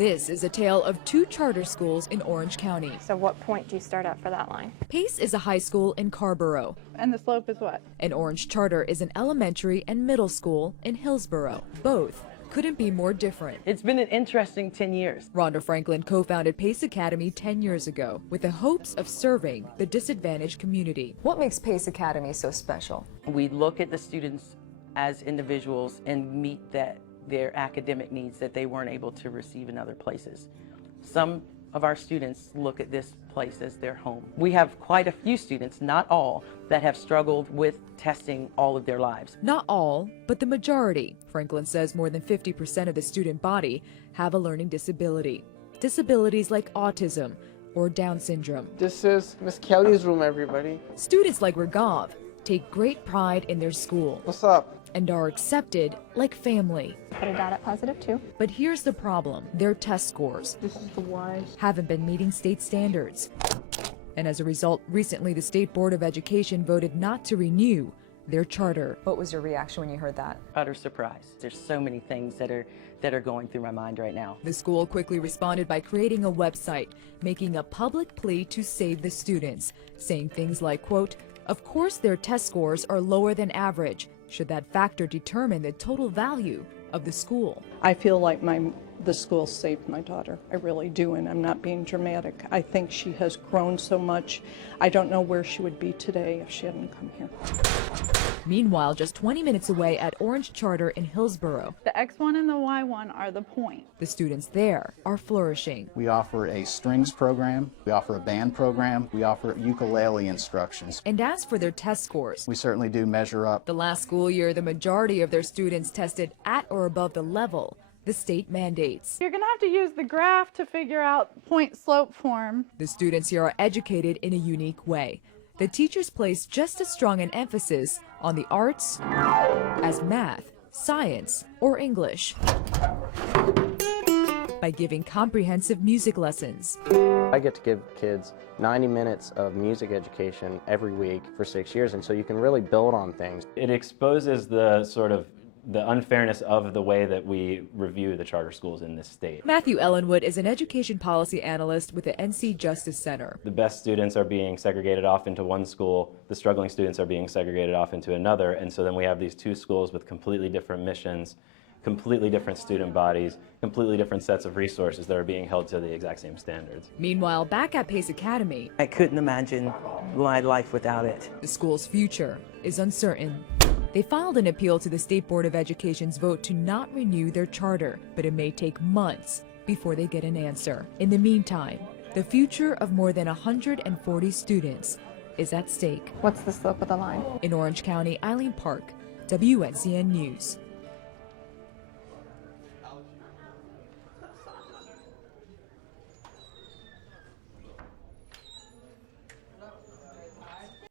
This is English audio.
This is a tale of two charter schools in Orange County. So what point do you start at for that line? Pace is a high school in Carrboro. And the slope is what? And Orange Charter is an elementary and middle school in Hillsboro. Both couldn't be more different. It's been an interesting 10 years. Rhonda Franklin co-founded Pace Academy 10 years ago with the hopes of serving the disadvantaged community. What makes Pace Academy so special? We look at the students as individuals and meet their academic needs that they weren't able to receive in other places. Some of our students look at this place as their home. We have quite a few students, not all, that have struggled with testing all of their lives. Not all, but the majority. Franklin says more than 50% of the student body have a learning disability. Disabilities like autism or Down syndrome. This is Miss Kelly's room, everybody. Students like Regov take great pride in their school. What's up? And are accepted like family. Put a dot at positive 2. But here's the problem. Their test scores This is the Y. haven't been meeting state standards. And as a result, recently the State Board of Education voted not to renew their charter. What was your reaction when you heard that? Utter surprise. There's so many things that are going through my mind right now. The school quickly responded by creating a website, making a public plea to save the students, saying things like, quote, "Of course their test scores are lower than average. Should that factor determine the total value of the school?" I feel like the school saved my daughter. I really do, and I'm not being dramatic. I think she has grown so much. I don't know where she would be today if she hadn't come here. Meanwhile, just 20 minutes away at Orange Charter in Hillsboro, The X1 and the Y1 are the point. the students there are flourishing. We offer a strings program, we offer a band program, we offer ukulele instructions. And as for their test scores, We certainly do measure up. the last school year, the majority of their students tested at or above the level the state mandates. You're going to have to use the graph to figure out point slope form. The students here are educated in a unique way. The teachers place just as strong an emphasis on the arts as math, science, or English by giving comprehensive music lessons. I get to give kids 90 minutes of music education every week for 6 years, and so you can really build on things. It exposes the unfairness of the way that we review the charter schools in this state. Matthew Ellenwood is an education policy analyst with the NC Justice Center. The best students are being segregated off into one school, the struggling students are being segregated off into another, and so then we have these two schools with completely different missions, completely different student bodies, completely different sets of resources that are being held to the exact same standards. Meanwhile, back at Pace Academy, I couldn't imagine my life without it. the school's future is uncertain. They filed an appeal to the State Board of Education's vote to not renew their charter, but it may take months before they get an answer. In the meantime, the future of more than 140 students is at stake. What's the slope of the line? In Orange County, Eileen Park, WNCN News.